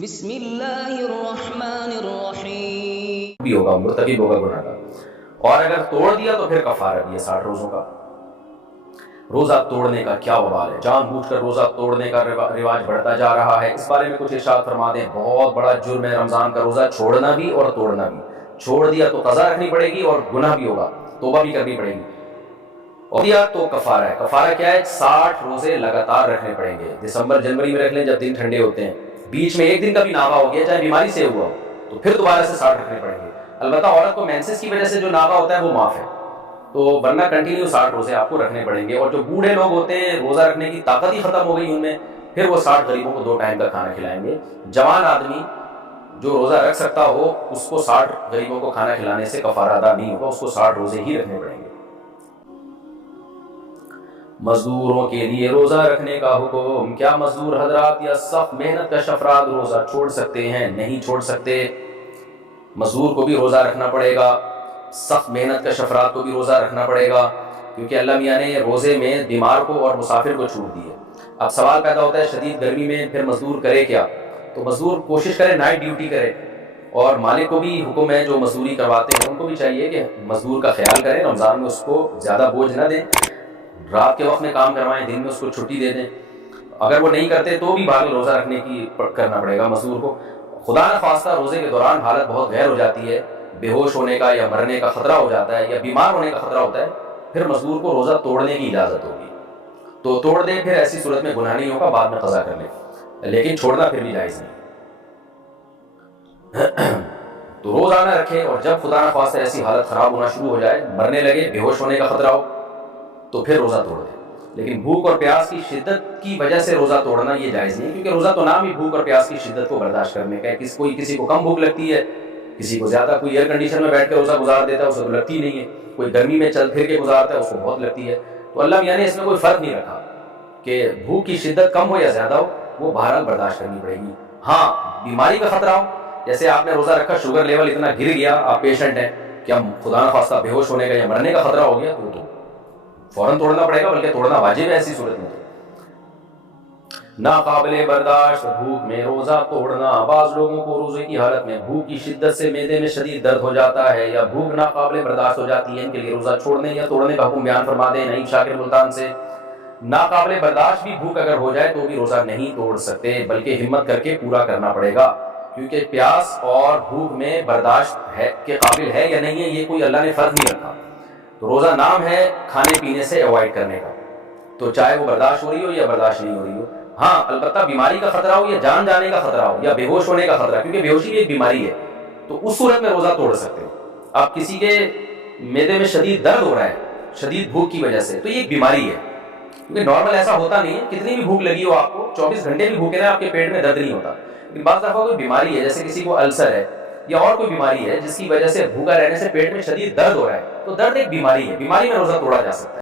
بسم اللہ الرحمن الرحیم بھی ہوگا، مرتکب ہوگا گناہ کا، اور اگر توڑ دیا تو پھر کفارہ بھی ہے 60 روزوں کا۔ روزہ توڑنے کا کیا وبال ہے، جان بوجھ کر روزہ توڑنے کا رواج بڑھتا جا رہا ہے۔ اس بارے میں کچھ ارشاد فرما دیں۔ بہت بڑا جرم ہے رمضان کا روزہ چھوڑنا بھی اور توڑنا بھی۔ چھوڑ دیا تو قضا رکھنی پڑے گی اور گناہ بھی ہوگا، توبہ بھی کرنی پڑے گی، اور دیا تو کفارہ ہے۔ کفارہ کیا ہے؟ 60 روزے لگاتار رکھنے پڑیں گے۔ دسمبر جنوری میں رکھ لیں جب دن ٹھنڈے ہوتے ہیں، بیچ میں ایک دن کا بھی ناغہ ہو گیا چاہے بیماری سے ہوا ہو تو پھر دوبارہ سے 60 رکھنے پڑیں گے۔ البتہ عورت کو مینسس کی وجہ سے جو ناغہ ہوتا ہے وہ معاف ہے، تو ورنہ کنٹینیو 60 روزے آپ کو رکھنے پڑیں گے۔ اور جو بوڑھے لوگ ہوتے ہیں روزہ رکھنے کی طاقت ہی ختم ہو گئی ان میں، پھر وہ 60 غریبوں کو 2 ٹائم کا کھانا کھلائیں گے۔ جوان آدمی جو روزہ رکھ سکتا ہو اس کو 60 غریبوں کو کھانا کھلانے سے کفارہ ادا نہیں ہوگا، اس کو 60 روزے ہی رکھنے پڑیں گے۔ مزدوروں کے لیے روزہ رکھنے کا حکم۔ کیا مزدور حضرات یا سخت محنت کش افراد روزہ چھوڑ سکتے ہیں؟ نہیں چھوڑ سکتے۔ مزدور کو بھی روزہ رکھنا پڑے گا، سخت محنت کش افراد کو بھی روزہ رکھنا پڑے گا، کیونکہ اللہ میاں نے روزے میں بیمار کو اور مسافر کو چھوٹ دی ہے۔ اب سوال پیدا ہوتا ہے شدید گرمی میں پھر مزدور کرے کیا؟ تو مزدور کوشش کرے نائٹ ڈیوٹی کرے، اور مالک کو بھی حکم ہے جو مزدوری کرواتے ہیں ان کو بھی چاہیے کہ مزدور کا خیال کریں، رمضان میں اس کو زیادہ بوجھ نہ دیں، رات کے وقت میں کام کروائیں، دن میں اس کو چھٹی دے دیں۔ اگر وہ نہیں کرتے تو بھی بھاگ روزہ رکھنے کی کرنا پڑے گا مزدور کو۔ خدا نہ خواستہ روزے کے دوران حالت بہت غیر ہو جاتی ہے، بے ہوش ہونے کا یا مرنے کا خطرہ ہو جاتا ہے یا بیمار ہونے کا خطرہ ہوتا ہے، پھر مزدور کو روزہ توڑنے کی اجازت ہوگی، تو توڑ دے، پھر ایسی صورت میں گناہ نہیں ہوگا، بعد میں قضا کر لے، لیکن چھوڑنا پھر بھی جائز نہیں۔ تو روزہ نہ رکھے، اور جب خدا نہ خواستہ ایسی حالت خراب ہونا شروع ہو جائے، مرنے لگے، بے ہوش ہونے کا خطرہ ہو، تو پھر روزہ توڑ دے۔ لیکن بھوک اور پیاس کی شدت کی وجہ سے روزہ توڑنا یہ جائز نہیں، کیونکہ روزہ تو نام ہی بھوک اور پیاس کی شدت کو برداشت کرنے کا ہے۔ کسی کو کم بھوک لگتی ہے، کسی کو زیادہ، کوئی ایئر کنڈیشن میں بیٹھ کے روزہ گزار دیتا ہے اسے تو لگتی نہیں ہے، کوئی گرمی میں چل پھر کے گزارتا ہے اس کو بہت لگتی ہے۔ تو اللہ میاں نے اس میں کوئی فرق نہیں رکھا کہ بھوک کی شدت کم ہو یا زیادہ ہو، وہ بہرحال برداشت کرنی پڑے گی۔ ہاں بیماری کا خطرہ ہو، جیسے آپ نے روزہ رکھا، شوگر لیول اتنا گر گیا، آپ پیشنٹ ہیں کہ ہم خدا نہ خواستہ بے ہوش ہونے کا یا مرنے کا خطرہ ہو گیا، تو فوراً توڑنا پڑے گا، بلکہ توڑنا واجب ہے ایسی صورت میں۔ ناقابل برداشت بھوک میں روزہ توڑنا۔ بعض لوگوں کو روزے کی حالت میں بھوک کی شدت سے معدے میں شدید درد ہو جاتا ہے یا بھوک ناقابل برداشت ہو جاتی ہے، ان کے لیے روزہ چھوڑنے یا توڑنے کا حکم بیان فرما دیں نعیم شاکر ملتان سے۔ ناقابل برداشت بھی بھوک اگر ہو جائے تو بھی روزہ نہیں توڑ سکتے، بلکہ ہمت کر کے پورا کرنا پڑے گا، کیونکہ پیاس اور بھوک میں برداشت ہے کے قابل ہے یا نہیں ہے یہ کوئی اللہ نے فرض نہیں رکھا۔ تو روزہ نام ہے کھانے پینے سے اوائڈ کرنے کا، تو چاہے وہ برداشت ہو رہی ہو یا برداشت نہیں ہو رہی ہو۔ ہاں البتہ بیماری کا خطرہ ہو یا جان جانے کا خطرہ ہو یا بے ہوش ہونے کا خطرہ، کیونکہ بے ہوشی بھی ایک بیماری ہے، تو اس صورت میں روزہ توڑ سکتے ہو۔ اب کسی کے معدے میں شدید درد ہو رہا ہے شدید بھوک کی وجہ سے، تو یہ ایک بیماری ہے، کیونکہ نارمل ایسا ہوتا نہیں ہے، کتنی بھی بھوک لگی ہو آپ کو، 24 گھنٹے بھی بھوکے رہے آپ کے پیٹ میں درد نہیں ہوتا، لیکن بعض دفعہ کوئی بیماری ہے جیسے کسی کو السر ہے یا اور کوئی بیماری ہے جس کی وجہ سے بھوکا رہنے سے پیٹ میں شدید درد ہو رہا ہے، تو درد ایک بیماری ہے، بیماری میں روزہ توڑا جا سکتا ہے۔